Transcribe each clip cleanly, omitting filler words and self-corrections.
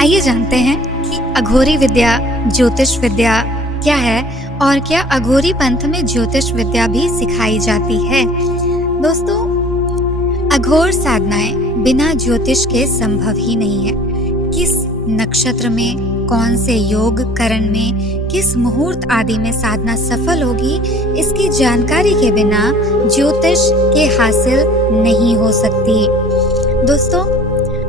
आइए जानते हैं कि अघोरी विद्या, ज्योतिष विद्या क्या है और क्या अघोरी पंथ में ज्योतिष विद्या भी सिखाई जाती है। दोस्तों, अघोर साधनाएं बिना ज्योतिष के संभव ही नहीं है। किस नक्षत्र में, कौन से योग करण में, किस मुहूर्त आदि में साधना सफल होगी, इसकी जानकारी के बिना ज्योतिष के हासिल नहीं हो सकती। दोस्तों,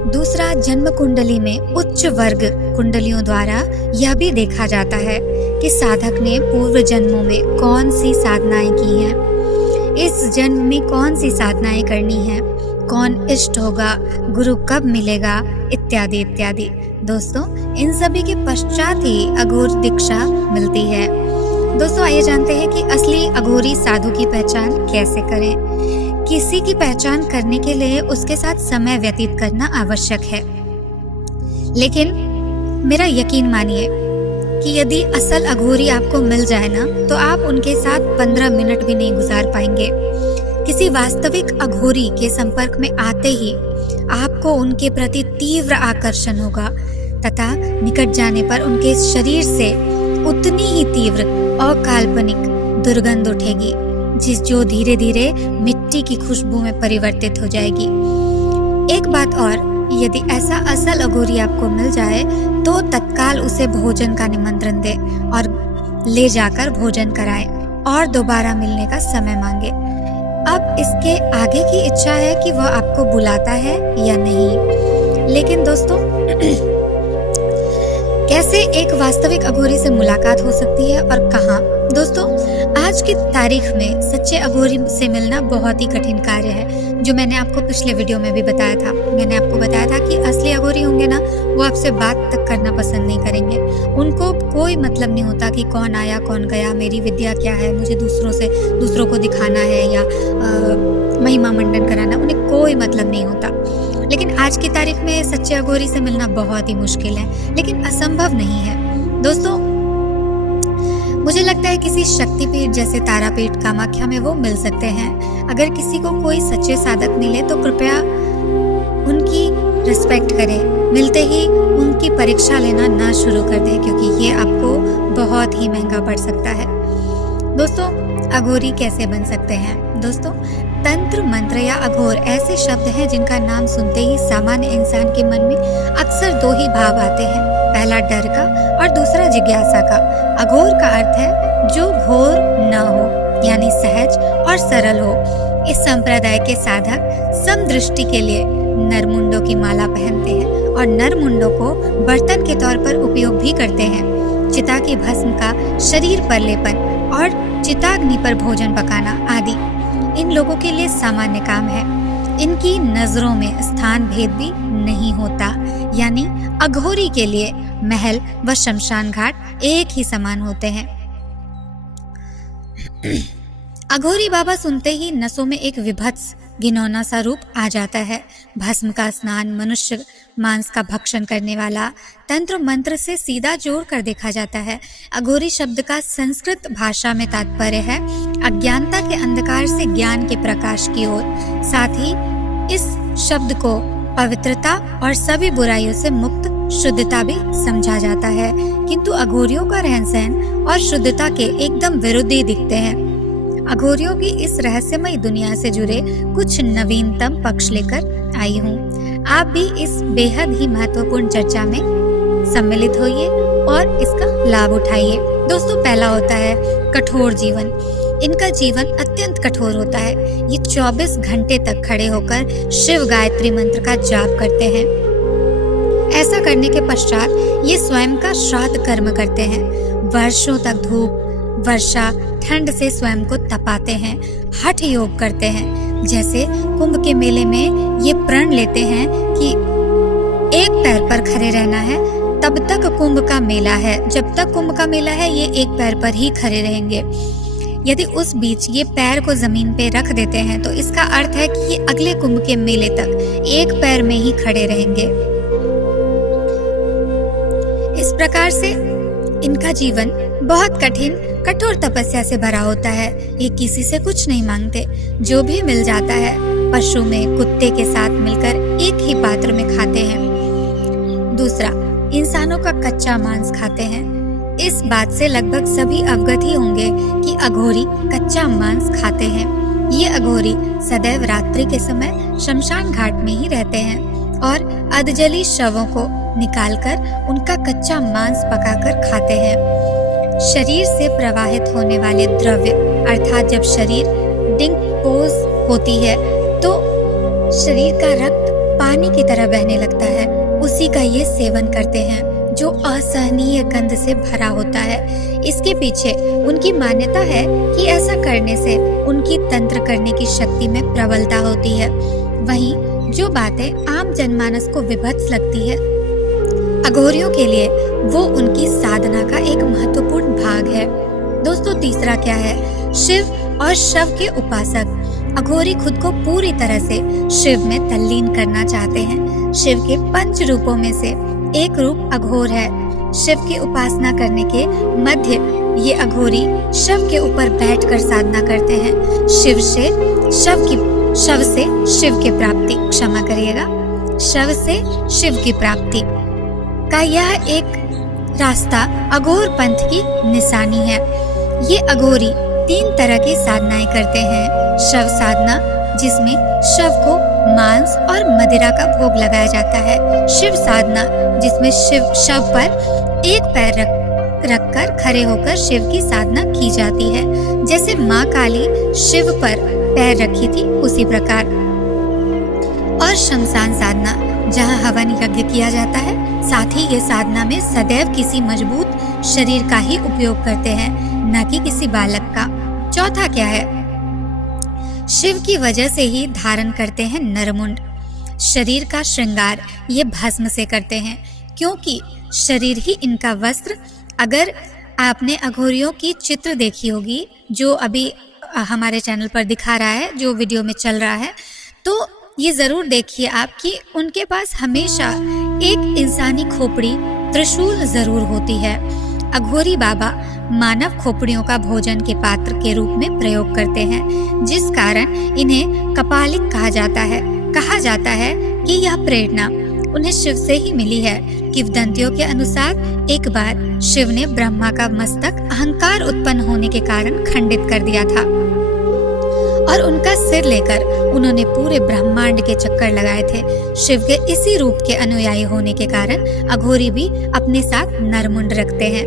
दूसरा, जन्म कुंडली में उच्च वर्ग कुंडलियों द्वारा यह भी देखा जाता है कि साधक ने पूर्व जन्मों में कौन सी साधनाएं की हैं, इस जन्म में कौन सी साधनाएं करनी है, कौन इष्ट होगा, गुरु कब मिलेगा, इत्यादि इत्यादि। दोस्तों, इन सभी के पश्चात ही अघोर दीक्षा मिलती है। दोस्तों, आइए जानते हैं कि असली अघोरी साधु की पहचान कैसे करें। किसी की पहचान करने के लिए उसके साथ समय व्यतीत करना आवश्यक है, लेकिन मेरा यकीन मानिए कि यदि असल अघोरी आपको मिल जाए ना, तो आप उनके साथ 15 मिनट भी नहीं गुजार पाएंगे। किसी वास्तविक अघोरी के संपर्क में आते ही आपको उनके प्रति तीव्र आकर्षण होगा तथा निकट जाने पर उनके शरीर से उतनी ही तीव्र और काल्पनिक दुर्गंध उठेगी, जो धीरे धीरे मिट्टी की खुशबू में परिवर्तित हो जाएगी। एक बात और, यदि ऐसा असल अघोरी आपको मिल जाए तो तत्काल उसे भोजन का निमंत्रण दे और ले जाकर भोजन कराए और दोबारा मिलने का समय मांगे। अब इसके आगे की इच्छा है कि वह आपको बुलाता है या नहीं। लेकिन दोस्तों, कैसे एक वास्तविक अघोरी से मुलाकात हो सकती है और कहाँ? दोस्तों, आज की तारीख में सच्चे अघोरी से मिलना बहुत ही कठिन कार्य है, जो मैंने आपको पिछले वीडियो में भी बताया था। मैंने आपको बताया था कि असली अघोरी होंगे ना, वो आपसे बात तक करना पसंद नहीं करेंगे। उनको कोई मतलब नहीं होता कि कौन आया कौन गया, मेरी विद्या क्या है, मुझे दूसरों को दिखाना है या महिमा मंडन कराना, उन्हें कोई मतलब नहीं होता। लेकिन आज की तारीख में सच्चे अघोरी से मिलना बहुत ही मुश्किल है, लेकिन असंभव नहीं है। दोस्तों, मुझे लगता है किसी शक्तिपीठ जैसे तारापीठ, कामाख्या में वो मिल सकते हैं। अगर किसी को कोई सच्चे साधक मिले तो कृपया उनकी रिस्पेक्ट करें। मिलते ही उनकी परीक्षा लेना ना शुरू कर दें, क्योंकि ये आपको बहुत ही महंगा पड़ सकता है। दोस्तों, अघोरी कैसे बन सकते हैं? दोस्तों, तंत्र, मंत्र या अघोर ऐसे शब्द हैं जिनका नाम सुनते ही सामान्य इंसान के मन में अक्सर दो ही भाव आते हैं, पहला डर का और दूसरा जिज्ञासा का। अघोर का अर्थ है जो घोर न हो, यानी सहज और सरल हो। इस संप्रदाय के साधक समदृष्टि के लिए नरमुंडों की माला पहनते हैं और नरमुंडों को बर्तन के तौर पर उपयोग भी करते हैं। चिता की भस्म का शरीर पर लेपन और चिताग्नि पर भोजन पकाना आदि इन लोगों के लिए सामान्य काम है। इनकी नजरों में स्थान भेद भी नहीं होता, यानी अघोरी के लिए महल व शमशान घाट एक ही समान होते हैं। अघोरी बाबा सुनते ही नसों में एक विभत्स घिनौना सा रूप आ जाता है। भस्म का स्नान, मनुष्य मांस का भक्षण करने वाला, तंत्र मंत्र से सीधा जोड़ कर देखा जाता है। अघोरी शब्द का संस्कृत भाषा में तात्पर्य है अज्ञानता के अंधकार से ज्ञान के प्रकाश की ओर। साथ ही इस शब्द को पवित्रता और सभी बुराइयों से मुक्त शुद्धता भी समझा जाता है, किंतु अघोरियों का रहन सहन और शुद्धता के एकदम विरोधी दिखते हैं। अघोरियों की इस रहस्यमय दुनिया से जुड़े कुछ नवीनतम पक्ष लेकर आई हूँ। आप भी इस बेहद ही महत्वपूर्ण चर्चा में सम्मिलित होइए और इसका लाभ उठाइए। दोस्तों, पहला होता है कठोर जीवन। इनका जीवन अत्यंत कठोर होता है। ये 24 घंटे तक खड़े होकर शिव गायत्री मंत्र का जाप करते हैं। ऐसा करने के पश्चात ये स्वयं का श्राद्ध कर्म करते हैं। वर्षों तक धूप, वर्षा, ठंड से स्वयं को तपाते हैं, हठ योग करते हैं। जैसे कुंभ के मेले में ये प्रण लेते हैं कि एक पैर पर खड़े रहना है, तब तक कुंभ का मेला है। जब तक कुंभ का मेला है, ये एक पैर पर ही खड़े रहेंगे। यदि उस बीच ये पैर को जमीन पे रख देते हैं तो इसका अर्थ है कि ये अगले कुंभ के मेले तक एक पैर में ही खड़े रहेंगे। इस प्रकार से इनका जीवन बहुत कठिन, कठोर तपस्या से भरा होता है। ये किसी से कुछ नहीं मांगते, जो भी मिल जाता है पशु में कुत्ते के साथ मिलकर एक ही पात्र में खाते हैं। दूसरा, इंसानों का कच्चा मांस खाते हैं। इस बात से लगभग सभी अवगत ही होंगे कि अघोरी कच्चा मांस खाते हैं। ये अघोरी सदैव रात्रि के समय शमशान घाट में ही रहते हैं और अधजली शवों को निकालकर उनका कच्चा मांस पकाकर खाते हैं। शरीर से प्रवाहित होने वाले द्रव्य अर्थात जब शरीर डिकम्पोज होती है तो शरीर का रक्त पानी की तरह बहने लगता है, उसी का ये सेवन करते हैं जो असहनीय गंध से भरा होता है। इसके पीछे उनकी मान्यता है कि ऐसा करने से उनकी तंत्र करने की शक्ति में प्रबलता होती है। वहीं जो बातें आम जनमानस को विभत्स लगती है, अघोरियों के लिए वो उनकी साधना का एक महत्वपूर्ण भाग है। दोस्तों, तीसरा क्या है? शिव और शव के उपासक। अघोरी खुद को पूरी तरह से शिव में तल्लीन करना चाहते हैं। शिव के 5 रूपों में से एक रूप अघोर है। शिव की उपासना करने के मध्य ये अघोरी शव के ऊपर बैठकर साधना करते हैं। शव से शिव की प्राप्ति, क्षमा करिएगा, शव से शिव की प्राप्ति का यह एक रास्ता अघोर पंथ की निशानी है। ये अघोरी 3 तरह की साधनाएं करते हैं। शव साधना, जिसमें शव को मांस और मदिरा का भोग लगाया जाता है। शिव साधना, जिसमें शव पर एक पैर रखकर खड़े होकर शिव की साधना की जाती है, जैसे माँ काली शिव पर पैर रखी थी उसी प्रकार। और शमशान साधना, जहाँ हवन यज्ञ किया जाता है। साथ ही ये साधना में सदैव किसी मजबूत शरीर का ही उपयोग करते हैं, न कि किसी बालक का। चौथा क्या है? शिव की वजह से ही धारण करते हैं नरमुंड। शरीर का श्रृंगार ये भस्म से करते हैं, क्योंकि शरीर ही इनका वस्त्र। अगर आपने अघोरियों की चित्र देखी होगी, जो अभी हमारे चैनल पर दिखा रहा है, जो वीडियो में चल रहा है, तो ये जरूर देखिए आप कि उनके पास हमेशा एक इंसानी खोपड़ी त्रिशूल जरूर होती है। अघोरी बाबा मानव खोपड़ियों का भोजन के पात्र के रूप में प्रयोग करते हैं, जिस कारण इन्हें कपालिक कहा जाता है। कहा जाता है कि यह प्रेरणा उन्हें शिव से ही मिली है। किंवदंतियों के अनुसार एक बार शिव ने ब्रह्मा का मस्तक अहंकार उत्पन्न होने के कारण खंडित कर दिया था और उनका सिर लेकर उन्होंने पूरे ब्रह्मांड के चक्कर लगाए थे। शिव के इसी रूप के अनुयायी होने के कारण अघोरी भी अपने साथ नरमुंड रखते हैं।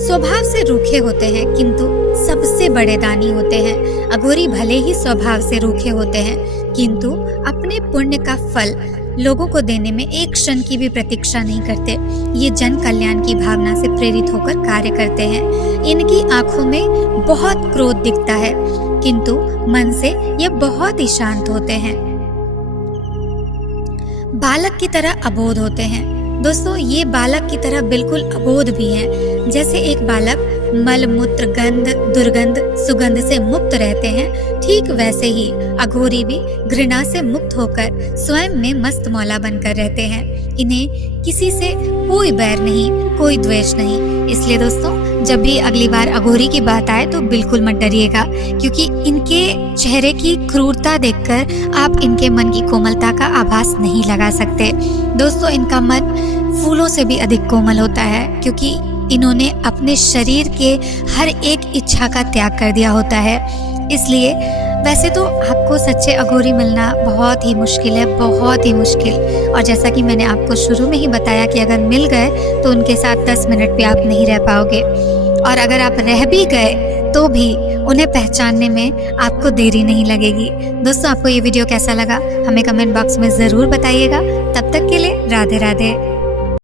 स्वभाव से रूखे होते हैं, किंतु सबसे बड़े दानी होते हैं। अघोरी भले ही स्वभाव से रूखे होते हैं, किंतु अपने पुण्य का फल लोगों को देने में एक क्षण की भी प्रतीक्षा नहीं करते। ये जन कल्याण की भावना से प्रेरित होकर कार्य करते हैं। इनकी आंखों में बहुत क्रोध दिखता है, किंतु मन से ये बहुत ही शांत होते हैं। बालक की तरह अबोध होते हैं। दोस्तों, ये बालक की तरह बिल्कुल अबोध भी हैं। जैसे एक बालक मल मूत्र गंध दुर्गंध सुगंध से मुक्त रहते हैं, ठीक वैसे ही अघोरी भी घृणा से मुक्त होकर स्वयं में मस्त मौला बनकर रहते हैं। इन्हें किसी से कोई बैर नहीं, कोई द्वेष नहीं। इसलिए दोस्तों, जब भी अगली बार अघोरी की बात आए तो बिल्कुल मत डरिएगा, क्योंकि इनके चेहरे की क्रूरता देखकर आप इनके मन की कोमलता का आभास नहीं लगा सकते। दोस्तों, इनका मन फूलों से भी अधिक कोमल होता है, क्योंकि इन्होंने अपने शरीर के हर एक इच्छा का त्याग कर दिया होता है। इसलिए वैसे तो आपको सच्चे अघोरी मिलना बहुत ही मुश्किल है, बहुत ही मुश्किल। और जैसा कि मैंने आपको शुरू में ही बताया कि अगर मिल गए तो उनके साथ 10 मिनट भी आप नहीं रह पाओगे, और अगर आप रह भी गए तो भी उन्हें पहचानने में आपको देरी नहीं लगेगी। दोस्तों, आपको ये वीडियो कैसा लगा हमें कमेंट बॉक्स में ज़रूर बताइएगा। तब तक के लिए राधे राधे।